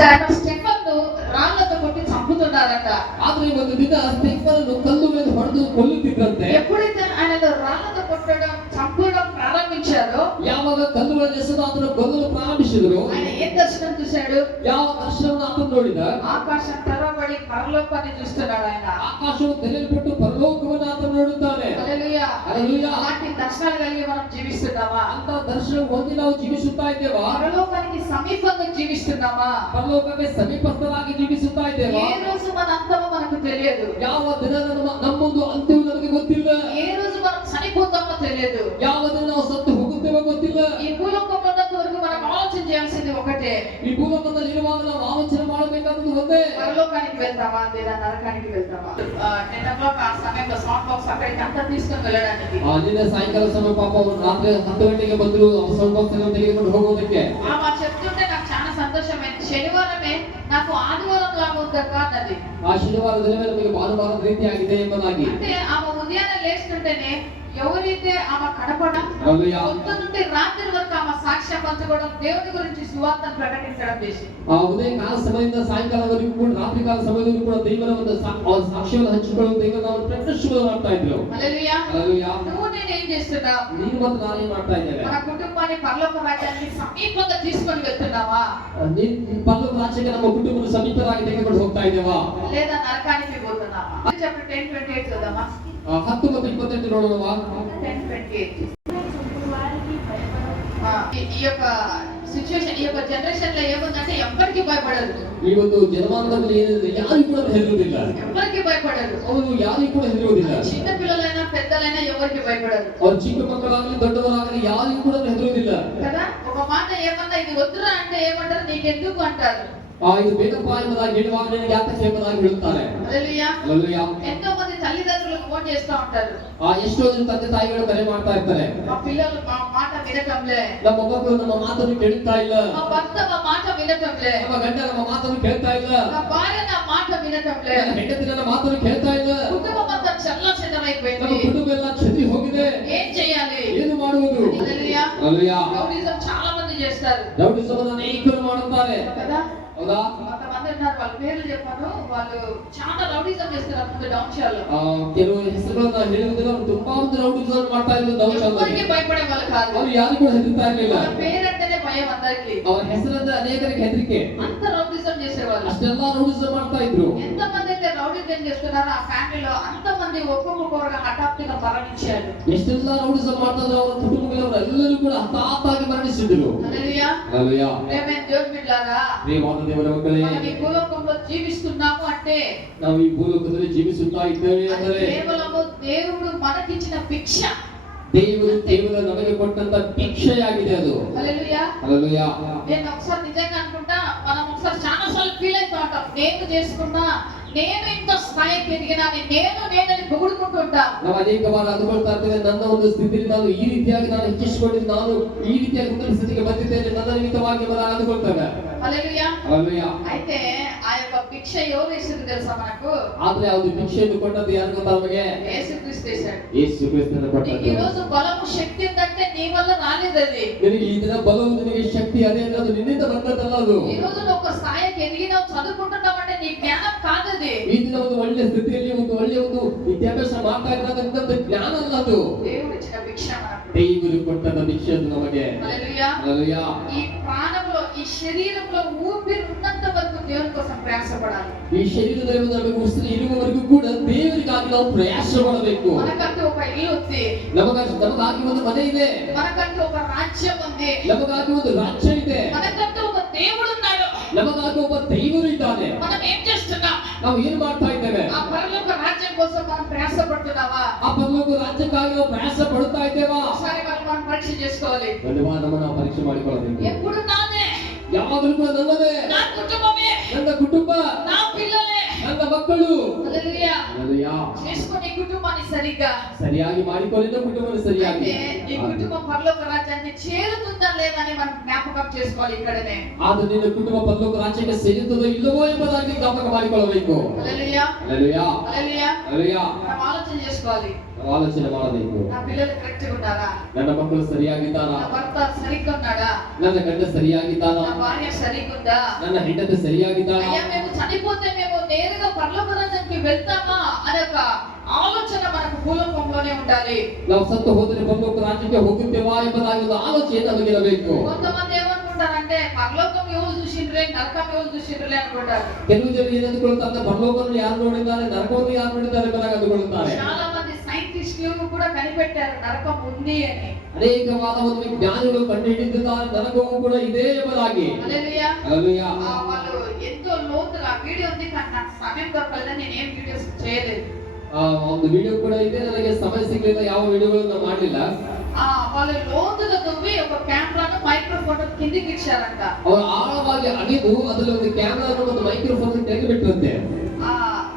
Stefan రాళ్లతో కొట్టి చంపుతున్నారట. ಆದ್ರೆ ಒಂದು ದಿನ ಸ್ಟೆಫನನ್ನು ಕಲ್ಲು ಮೇಲೆ ಹೊಡೆದು ಕೊಲ್ಲುತ್ತಿದ್ರಂತೆ. ఎప్పుడైతే ఆయన రాళ్లతో కొట్టడం చంపడం ప్రారంభించారో, ಯಾವಾಗ ಕಲ್ಲುಗಳನ್ನು ಎಸೆದು ಆತನು ಕೊಲ್ಲಲು ಪ್ರಾರಂಭಿಸಿದರು, ఆయన ఏం దర్శనం చూశాడు? ಯಾವ ದರ್ಶನವನ್ನು ಆತನು ನೋಡಿದ? ఆకాశం తెరవబడి పరలోకాన్ని చూస్తున్నాడు ఆయన. ಆಕಾಶವು ತೆರೆಯಲ್ಪಟ್ಟು ಪರಲೋಕವನ್ನು ಆತನು ನೋಡುತ್ತಾನೆ. హల్లెలూయా. హల్లెలూయా. అలాంటి దర్శనాలు కలిగి మనం జీవిస్తున్నామా? ಅಂತ ದರ್ಶನ ಹೊಂದಿ ನಾವು ಜೀವಿಸುತ್ತಾ ಇದ್ದೇವಾ? పరలోకానికి సమీపంగా జీవిస్తున్నామా? ಪರಲೋಕಕ್ಕೆ ಸಮೀಪಸ್ಥರಾಗಿ ಜೀವಿಸುತ್ತಾ ಇದ್ದೇವಾ? ఏ రోజు మన అంతమో మనకు తెలియదు. ಯಾವ ದಿನ ನಮ್ಮೊಂದು ಅಂತ್ಯವು ನಮಗೆ ಗೊತ್ತಿಲ್ಲ. ఏ రోజు మనం చనిపోతామో తెలియదు. ಯಾವ ದಿನ ನಾವು ಸತ್ತು ಹೋಗುತ್ತೇವೋ ಗೊತ್ತಿಲ್ಲ. ఈ భూలోకంలో ఉన్నంత వరకు మనం ఆలోచన చేయాల్సింది ఒకటే, ಈ ಭೂಲೋಕದಲ್ಲಿ ಇರುವಾಗ ನಾವು ಆಲೋಚನೆ ಮಾಡಬೇಕಾದದ್ದು ಒಂದೇ, పరలోకానికి వెళ్తామా లేదా నరకానికి వెళ్తామా? 10 o'clock ఆ సమయంలో సౌండ్ బాక్స్ అక్కడికి అంతా తీసుకొని వెళ్ళడానికి. ನಿನ್ನೆ ಸಾಯಂಕಾಲ ಸಮಯ ಪಾಪ ಅವರು ರಾತ್ರಿ 10 ಗಂಟೆಗೆ ಬಂದ್ರು ಸೌಂಡ್ ಬಾಕ್ಸ್ ಅನ್ನು ತೆಗೆದುಕೊಂಡು ಹೋಗೋದಕ್ಕೆ. ఆ చెప్తుంటే నాకు చాలా సంతోషమైంది. శనివారమే నాకు ఆదివారం లాగా ఉందక్క అన్నది. ಆ ಶನಿವಾರ ದಿನವೇ ನಮಗೆ ಭಾನುವಾರದ ರೀತಿಯಾಗಿದೆ ಎಂಬುದಾಗಿ. అంటే ఆమె ఉదయాన్నే లేస్తుంటేనే ఎవరైతే ఆమె కనపడ పొద్దు నుండి రాత్రి వరకు ఆమె సాక్ష్యం పంచుకోవడం, దేవుని గురించి సువార్తను ప్రకటించడం చేసి, ಆ ಉದಯ ಕಾಲ ಸಮಯದಿಂದ ಸಾಯಂಕಾಲವರೆಗೂ ಕೂಡ ರಾತ್ರಿ ಕಾಲ ಸಮಯದವರೆಗೂ ಕೂಡ ದೇವರ ಒಂದು ಸಾಕ್ಷ್ಯವನ್ನು ಹಂಚಿಕೊಳ್ಳುವ ದೇವರ ಒಂದು ಪ್ರಕಟಣೆ ಮಾಡ್ತಾ ಇದ್ರು. హల్లెలూయా. హల్లెలూయా. నువ్వు నేను ఏం చేస్తున్నా? ನೀನು ಮತ್ತು ನಾನು ಏನ್ ಮಾಡ್ತಾ ಇದ್ದೇವೆ? మన కుటుంబాన్ని పరలోక రాజ్యానికి సమీపంగా తీసుకొని వెళ్తున్నావా? ಪರಲೋಕ ರಾಜ್ಯಕ್ಕೆ ನಮ್ಮ ಕುಟುಂಬದ ಸಮೀಪರಾಗಿ ತೆಗೆದುಕೊಂಡು ಹೋಗ್ತಾ ಇದ್ದೇವಾ? లేదా నరకానికి పోతున్నావా? చాప్టర్ 10:28 చూద్దామా? 10 ಮತ್ತು 28 ನೋಡೋಣವಾ? 10:28. ఈ యొక్క సిచువేషన్, ఈ యొక్క జనరేషన్ లో ఏముందంటే ఎవ్వరికి భయపడరు. ಈ ಒಂದು ಜನಮಾನದಲ್ಲಿ ಏನಿದೆ ಯಾರಿಗೂ ಕೂಡ ಹೆದರುವುದಿಲ್ಲ. ఎవ్వరికి భయపడరు. ಅವರು ಯಾರಿಗೂ ಕೂಡ ಹೆದರುವುದಿಲ್ಲ. చిన్న పిల్లలైనా పెద్దలైనా ఎవరికి భయపడరు. ಅವರು ಚಿಕ್ಕ ಮಕ್ಕಳಾಗಲಿ ದೊಡ್ಡವರಾಗಲಿ ಯಾರಿಗೂ ಕೂಡ ಹೆದರುವುದಿಲ್ಲ కదా. ఒక మాట ఏమన్నా ఇది వద్దురా అంటే ఏమంటారు? నీకెందుకు అంటారు. ಇದು ಬೇಕಪ್ಪ ಎಂಬುದಾಗಿ ಹೇಳುವಾಗ ನಿನಗೆ ಯಾತಕ್ಕೆ ಎಂಬುದಾಗಿ ಹೇಳುತ್ತಾರೆ. హల్లెలూయా. ಹల్లెಲೂಯಾ. ఎంతో మంది తల్లిదండ్రులకు ఫోన్ చేస్తూ ఉంటారు. ಎಷ್ಟೋ ಜನ ತಂದೆ ತಾಯಿಗಳು ಕರೆ ಮಾಡ್ತಾ ಇರ್ತಾರೆ. మా పిల్లలు మా మాట వినటంలే, ನಮ್ಮ ಮಕ್ಕಳು ನಮ್ಮ ಮಾತನ್ನು ಕೇಳುತ್ತಾ ಇಲ್ಲ, మా భర్త మా మాట వినటంలే, ನಮ್ಮ ಗಂಡ ನಮ್ಮ ಮಾತನ್ನು ಕೇಳ್ತಾ ಇಲ್ಲ, నా భార్య నా మాట వినటంలే, ಹೆಂಡತಿ ನನ್ನ ಮಾತನ್ನು ಕೇಳ್ತಾ ಇಲ್ಲ, కుటుంబం అంతా ನಮ್ಮ చెల్లాచెదరైపోయింది. ಕುಟುಂಬ ಎಲ್ಲ ಛತಿ ಹೋಗಿದೆ. ఏం చేయాలి? ಏನು ಮಾಡುವುದು? హల్లెలూయా. ಹಲ್ಲెಲೂಯಾ. రౌడీజం చాలా మంది చేస్తారు ರೌಡಿಸಮನ್ನು ಅನೇಕರು ಮಾಡುತ್ತಾರೆ. కదా. ಹೌದಾ? కొంతమంది ఉన్నారు, వాళ్ళ పేర్లు చెప్పాను, వాళ్ళు చాలా రౌడీజం చేస్తారు ముందు డౌన్ షాలో. ಕೆಲವು ಹೆಸರುಗಳನ್ನ ಹೇಳುವುದಿಲ್ಲ, ಅವರು ತುಂಬಾ ಒಂದು ರೌಡಿಸಂ ಮಾಡ್ತಾ ಇದ್ರು ಡೌನ್ ಶಾದಲ್ಲಿ. ఎవరికి భయపడే వాళ్ళు కాదు. ಅವರು ಯಾರು ಕೂಡ ಹೆದರ್ತಾ ಇರಲಿಲ್ಲ. వాళ్ళ పేరంటేనే భయం అందరికి. ಅವರ ಹೆಸರಂದ್ರೆ ಅನೇಕರಿಗೆ ಹೆದರಿಕೆ. అంత రౌడీజం చేసేవాళ్ళు. ಅಷ್ಟೆಲ್ಲ ರೌಡಿಸಂ ಮಾಡ್ತಾ ಇದ್ರು. ఎంతమంది అయితే రౌడీజం చేస్తున్నారో ఆ ఫ్యామిలీలో అంతమంది ఒక్కొక్కరుగా హఠాత్తుగా మరణించారు. ಎಷ್ಟೆಲ್ಲ ರೌಡಿಸಂ ಮಾಡ್ತಿದ್ರು ಅವರ ಕುಟುಂಬದವರೆಲ್ಲರೂ ಕೂಡ ಹಠಾತ್ತಾಗಿ ಮರಣಿಸಿದ್ರು. హల్లెలూయా. ಹಲ್ಲೆಲೂಯಾ. ప్రేమైన దేవుని బిడ్డలారా, ಪ್ರಿಯವಾದ ದೇವರ ಮಕ್ಕಳೇ, మనం ఈ భూలోకంలో జీవిస్తున్నాము అంటే ನಾವು ಈ ಭೂಲೋಕದಲ್ಲಿ ಜೀವಿಸುತ್ತಾ ಇದ್ದೇವೆ ಅಂದರೆ కేవలము దేవుడు మనకిచ్చిన భిక్ష. ದೇವರು ಕೇವಲ ನಮಗೆ ಕೊಟ್ಟಂತ ಭಿಕ್ಷೆಯಾಗಿದೆ ಅದು. హల్లెలూయా. ಹಲ್ಲೆಲೂಯಾ. నేను ఒకసారి నిజంగా అనుకుంటా, మనం ఒకసారి చాలా సార్లు ఫీల్ అవుతూ ఉంటాం, నేను చేసుకున్నా, నేను ఇంత స్థాయికి ఎదిగినాను, నేనని పొగుడుకుంటూ ఉంటా. ನಾವು ಅನೇಕ ಬಾರ ಅಂದುಕೊಳ್ತಾ ಇರ್ತೇವೆ, ನನ್ನ ಒಂದು ಸ್ಥಿತಿಯಲ್ಲಿ ನಾನು ಈ ರೀತಿಯಾಗಿ ನಾನು ಹೆಚ್ಚಿಸಿಕೊಂಡಿದ್ದು, ನಾನು ಈ ರೀತಿಯಾಗಿ ಉನ್ನತ ಸ್ಥಿತಿಗೆ ಬಂದಿದ್ದೇನೆ, ನನ್ನ ನಿಮಿತ್ತವಾಗಿ ಅಂದುಕೊಳ್ತೇವೆ. హల్లెలూయా. ಹಲ್ಲೆಲೂಯಾ. అయితే ఆ యొక్క భిక్ష ఎవరు ఇస్తుంది తెలుసా మనకు? ಆದ್ರೆ ಆ ಒಂದು ಭಿಕ್ಷೆಯನ್ನು ಕೊಟ್ಟದ್ದು ಯಾರು ಗೊತ್ತಾ ನಮಗೆ? యేసుక్రీస్తు ఇస్తాడు. ಯೇಸು ಕ್ರಿಸ್ತನ నీకు ಕೊಟ್ಟದ್ದು. ఈ రోజు బలము శక్తి ఉందంటే నీ వల్ల రాలేదు అది. ನಿನಗೆ ಈ ದಿನ ಬಲವು, ನಿನಗೆ ಶಕ್ತಿ ಅದೇ ಅಂದ್ರೆ ಅದು ನಿನ್ನಿಂದ ಬಂದದ್ದಲ್ಲ ಅದು. ఈ రోజు నువ్వు ఒక స్థాయికి ఎదిగినావు, చదువుకుంటున్నావంటే నీ జ్ఞానం కాదది. ಈ ದಿನ ಒಂದು ಒಳ್ಳೆ ಸ್ಥಿತಿಯಲ್ಲಿ ಒಂದು ಒಳ್ಳೆಯ ಒಂದು ವಿದ್ಯಾಭ್ಯಾಸ ಮಾಡ್ತಾ ಇರೋದ್ರಿಂದ ಜ್ಞಾನ ಅಲ್ಲ ಅದು. దేవుడు ఇచ్చిన భిక్ష మనకు. ದೇವರು ಕೊಟ್ಟದ ಭಿಕ್ಷೆ ಅದು ನಮಗೆ. హల్లెలూయా. ಹಲ್ಲೆಲೂಯಾ. ఈ ప్రాణంలో, ఈ శరీరంలో ఊపిరి ఉన్నంత వరకు దేవుని కోసం ప్రయాసపడాలి. ಈ ಶರೀರದಲ್ಲಿ ನಮಗೆ ಉಸಿರು ಇರುವವರೆಗೂ ಕೂಡ ದೇವರಿಗಾಗಿ ನಾವು ಪ್ರಯಾಸ ಮಾಡಬೇಕು. మనకంటూ ఒక ఇల్లు ఉంది, ನಮಗಾಗಿ ಒಂದು ಮನೆ ಇದೆ, మనకంటూ ఒక రాజ్యం ఉంది, ನಮಗಾಗಿ ಒಂದು ರಾಜ್ಯ ಇದೆ, మనకంటూ ఒక దేవుడు ఉన్నాడు, ನಮಗಾಗಿ ಒಬ್ಬ ದೇವರು ಇದ್ದಾನೆ. మనం ఏం చేస్తున్నాం? ನಾವು ಏನ್ ಮಾಡ್ತಾ ಇದ್ದೇವೆ? ఆ పరలోక రాజ్యం కోసం మనం ప్రయాసపడుతున్నావా? ಆ ಪರಲೋಕ ರಾಜ್ಯಕ್ಕಾಗಿ ನಾವು ಪ್ರಯಾಸ ಪಡುತ್ತಾ ಇದ್ದೇವಾ? ఒకసారి మనం పరీక్ష చేసుకోవాలి. ನಮ್ಮನ್ನು ನಾವು ಪರೀಕ್ಷೆ ಮಾಡಿಕೊಳ್ಳಬೇಕು. ఎప్పుడు నాదే, ಯಾವಾಗಲೂ ಕೂಡ ನನ್ನದೇ, నా కుటుంబమే, ನನ್ನ ಕುಟುಂಬ, నా పిల్లలే. ನನ್ನ ಮಕ್ಕಳು. హల్లెలూయా. ಹಲ್ಲೆಲೂಯಾ. చేసుకొని కుటుంబాన్ని చేసుకోవాలి సరిగ్గా. సరియాಗಿ ಮಾಡಿಕೊಳ್ಳಿನ ಕುಟುಂಬವನ್ನು ಸರಿಯಾಗಿ అయితే నీ కుటుంబం పరలోక రాజ్యానికి చేరుతుందా లేదా అని మనం జ్ఞాపకం చేసుకోవాలి ఇక్కడనే. ಆದ್ರೆ ನಿನ್ನ ಕುಟುಂಬ ಪರಲೋಕ ರಾಜ್ಯಕ್ಕೆ ಸೇರುತ್ತದೋ ಇಲ್ಲವೋ ಎಂಬುದಾಗಿ ಜ್ಞಾಪಕ ಮಾಡಿಕೊಳ್ಳಬೇಕು. హల్లెలూయా హల్లెలూయా హల్లెలూయా. హల్లెలూయా. మనం ఆలోచన చేసుకోవాలి. ನಾವು ಆಲೋಚನೆ ಮಾಡಬೇಕು. నా పిల్లలు కరెక్ట్ గా ఉన్నారా? ನನ್ನ ಮಕ್ಕಳು ಸರಿಯಾಗಿದ್ದಾರಾ? నా భర్త సరిగ్గా ఉన్నాడా? ನನ್ನ ಗಂಡ సరిಯಾಗಿದ್ದಾರಾ? నా భార్య సరిగ్గా ఉందా? ನನ್ನ ಹೆಂಡತಿ సరిಯಾಗಿದ್ದಾರಾ? అయ్యా మేము చనిపోతే మేము నేరుగా పరలోక రాజ్యానికి వెళ్తామా అనే ఒక ఆలోచన మనకు భూలోకంలోనే ఉండాలి. ನಾವು ಸತ್ತು ಹೋದರೆ ಪರಲೋಕ ರಾಜ್ಯಕ್ಕೆ ಹೋಗುತ್ತೇವಾ ಎಂಬುದಾಗಿ ಒಂದು ಆಲೋಚನೆ ನಮಗಿರಬೇಕು. కొంతమంది ఏమనుకుంటారంటే పరలోకం ఎవరు చూసిండ్రే నరకం ఎవరు చూసిండ్రే అనుకుంటారు. ಕೆಲವು ಜನರು ಏನಂದುಕೊಳ್ಳುತ್ತಾರೆ, ಪರಲೋಕವನ್ನು ಯಾರು ನೋಡಿದ್ದಾರೆ, ನರಕವನ್ನು ಯಾರು ನೋಡಿದ್ದಾರೆ ಎಂಬುದಾಗಿ ಅಂದುಕೊಳ್ಳುತ್ತಾರೆ. చాలా మంది సైంటిస్టులు కూడా కనిపెట్టారు నరకం ఉంది అని. ಅನೇಕವಾದ ಒಂದು ಜ್ಞಾನಿಗಳು ಕಂಡುಹಿಡಿದಿದ್ದಾರೆ, ನರಕವು ಕೂಡ ಇದೆ ಎಂಬುದಾಗಿ. హల్లెలూయా. ಹల్లೆಲೂಯಾ. వాళ్ళు ఎంతో లోతుగా వీడియో ఉంది కానీ నాకు సమయం దొరకలేదు, నేను ఏం వీడియోస్ చేయలేదు. ಒಂದು ವಿಡಿಯೋ ಕೂಡ ಇದೆ, ನನಗೆ ಸಮಯ ಸಿಗಲಿಲ್ಲ, ಯಾವ ವಿಡಿಯೋಗಳನ್ನು ಮಾಡಲಿಲ್ಲ. వాళ్ళు లోతుగా దువ్వి ఒక కెమెరాను మైక్రోఫోన్ కిందికి ఇచ్చారంట. ಅವರು ಆಳವಾಗಿ ಅಗೆದು ಅದರಲ್ಲಿ ಒಂದು ಕ್ಯಾಮೆರಾ ಮತ್ತು ಮೈಕ್ರೋಫೋನ್ ತೆಗೆದುಬಿಟ್ಟಿರುತ್ತೆ.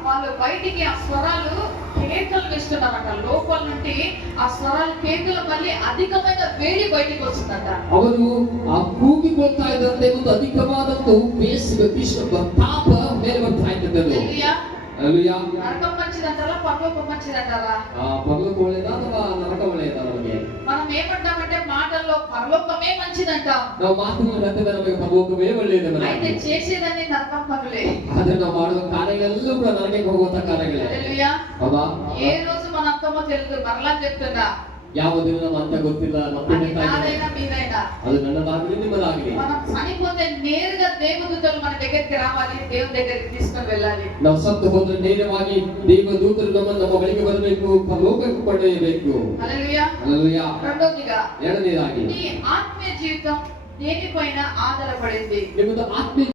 వాళ్ళు బయటికి ఆ స్వరాలు కేకలు వేస్తున్నారంట. లోపల నుండి ఆ స్వరాలు కేకల మళ్ళీ అధికమైన వేడి బయటికి వస్తుందంట. ಅವರು ಕೂಗಿಕೊಳ್ತಾ ಇದ್ದಂತೆ ಒಂದು ಅಧಿಕವಾದಂತ ತಾಪ ಮೇಲೆ ಬರ್ತಾ ಇದ್ದದ್ದು. హల్లెలూయా. ಹಲ್ಲೆಲೂಯಾ. నరకం మంచిదంటారా పరలోకం మంచిదంటారా? ಪರಲೋಕ ಒಳ್ಳೆಯದಾ ಅಥವಾ ನರಕ ಒಳ್ಳೆಯದಾ? ನಮಗೆ మనం ఏమంటామంటే మాటల్లో పరలోకమే మంచిదంటాం. ನಾವು ಮಾತುಗಳು ಹೇಳ್ತೇವೆ, ನಮಗೆ ಪರಲೋಕವೇ ಒಳ್ಳೆಯದು. అయితే చేసేదాన్ని నరకం పనులే. ಆದ್ರೆ ನಾವು ಮಾಡುವ ಕಾರ್ಯಗಳೆಲ್ಲೂ ಕೂಡ ನರಕಕ್ಕೆ ಹೋಗುವಂತ ಕಾರ್ಯಗಳೇ. హల్లెలూయా. ಹೌದಾ? ఏ రోజు మన అంతమో తెలియదు, మరలా చెప్తున్నా, ಯಾವ ದಿನ ನಮ್ಮ ಅಂತ ಗೊತ್ತಿಲ್ಲ, ಮತ್ತೆ అది ಗೊತ್ತಾಗಿದೆ. నాదైనా మీదైనా ಅದು ನನ್ನದಾಗಲಿ ನಿಮ್ಮದಾಗಲಿ. మనం చనిపోతే నేరుగా దేవదూతలు మన దగ్గరికి రావాలి, దేవుని దగ్గరికి తీసుకొని వెళ్ళాలి. ನಾವು ಸತ್ತು ಹೋದ್ರೆ ನೇರವಾಗಿ ದೇವದೂತರು ನಮ್ಮ ಬಳಿಗೆ ಬರಬೇಕು, ಪರಲೋಕಕ್ಕೆ ಕೊಂಡೊಯ್ಯಬೇಕು. హల్లెలూయా. ಹಲ್ಲೆಲೂಯಾ. రెండోదిగా ಎರಡನೇದಾಗಿ నీ ఆత్మీయ జీవితం దేనిపైన ఆధారపడింది? ನಿಮ್ಮದು ಆತ್ಮೀಯ